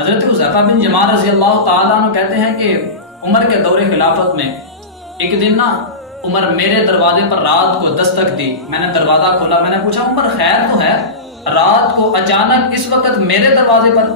حضرت حذیفہ بن یمان رضی اللہ تعالیٰ عنہ کہتے ہیں کہ عمر کے دور خلافت میں ایک دن عمر میرے دروازے پر رات کو دستک دی. میں نے دروازہ کھولا, میں نے پوچھا عمر خیر تو ہے, رات کو اچانک اس وقت میرے دروازے پر؟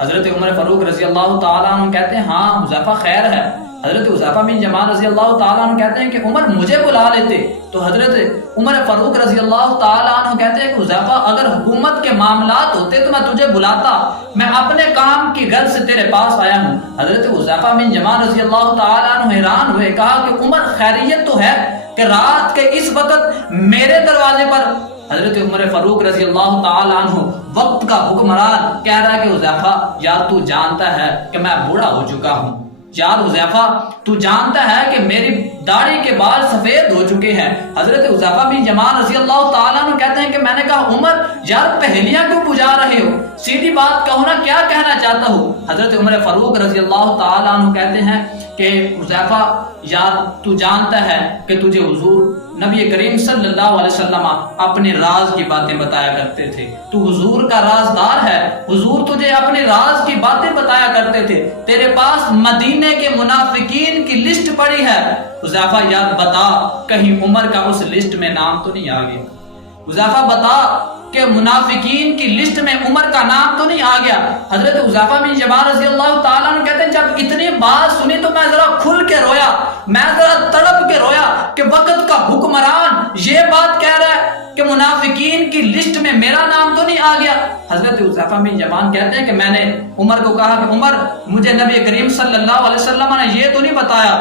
حضرت عمر فاروق رضی اللہ تعالیٰ عنہ کہتے ہیں ہاں حذیفہ خیر ہے. حضرت حذیفہ بن یمان رضی اللہ تعالیٰ عنہ کہتے ہیں کہ عمر مجھے بلا لیتے. تو حضرت عمر فاروق رضی اللہ تعالیٰ عنہ کہتے ہیں کہ حذیفہ اگر حکومت کے معاملات ہوتے تو میں تجھے بلاتا, میں اپنے کام کی غرض سے تیرے پاس آیا ہوں. حضرت حذیفہ بن یمان رضی اللہ تعالیٰ عنہ حیران ہوئے, کہا کہ عمر خیریت تو ہے کہ رات کے اس وقت میرے دروازے پر؟ حضرت عمر فاروق رضی اللہ تعالیٰ عنہ وقت کا حکمران کہہ رہا ہے کہ حذیفہ یار تو جانتا ہے کہ میں بوڑھا ہو چکا ہوں, یار حذیفہ تو جانتا ہے کہ میری داڑھی کے بال سفید ہو چکے ہیں. حضرت حذیفہ بن یمان رضی اللہ تعالیٰ عنہ کہتے ہیں کہ میں نے کہا عمر یار پہلیاں کیوں بجھا رہے ہو, سیدھی بات کہو نا, کیا کہنا چاہتا ہو؟ حضرت عمر فاروق رضی اللہ تعالیٰ عنہ کہتے ہیں کہ حذیفہ یار تو جانتا ہے کہ تجھے حضور نبی کریم صلی اللہ علیہ وسلم اپنے راز کی باتیں بتایا کرتے تھے, تو حضور کا رازدار ہے, حضور تجھے اپنے راز کی باتیں بتایا کرتے تھے, تیرے پاس مدینے کے منافقین کی لسٹ پڑی ہے. حذیفہ یار بتا کہیں عمر کا اس لسٹ میں نام تو نہیں آ گیا؟ حذیفہ بتا کہ منافقین کی لسٹ میں عمر کا نام تو نہیں آ گیا؟ حضرت حذیفہ بن یمان رضی اللہ تعالیٰ عنہ کہتے ہیں جب اتنی بات سنی تو میں ذرا کھل کے رویا, میں ذرا تڑپ کے رویا کہ وقت کا حکمران یہ بات کہہ رہا ہے کہ منافقین کی لسٹ میں میرا نام تو نہیں آ گیا. حضرت حذیفہ بن یمان کہتے ہیں کہ میں نے عمر کو کہا کہ عمر مجھے نبی کریم صلی اللہ علیہ وسلم نے یہ تو نہیں بتایا,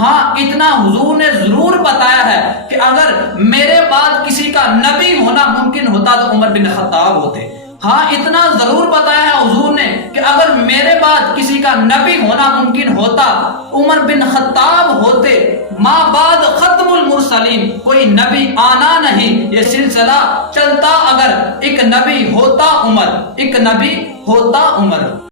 ہاں اتنا حضور نے ضرور بتایا ہے کہ اگر میرے بعد کسی کا نبی ہونا ممکن ہوتا تو عمر بن خطاب ہوتے. ہاں اتنا ضرور بتایا ہے حضور نے کہ اگر میرے بعد کسی کا نبی ہونا ممکن ہوتا عمر بن خطاب ہوتے. ما بعد ختم المرسلین, کوئی نبی آنا نہیں, یہ سلسلہ چلتا اگر ایک نبی ہوتا عمر, ایک نبی ہوتا عمر.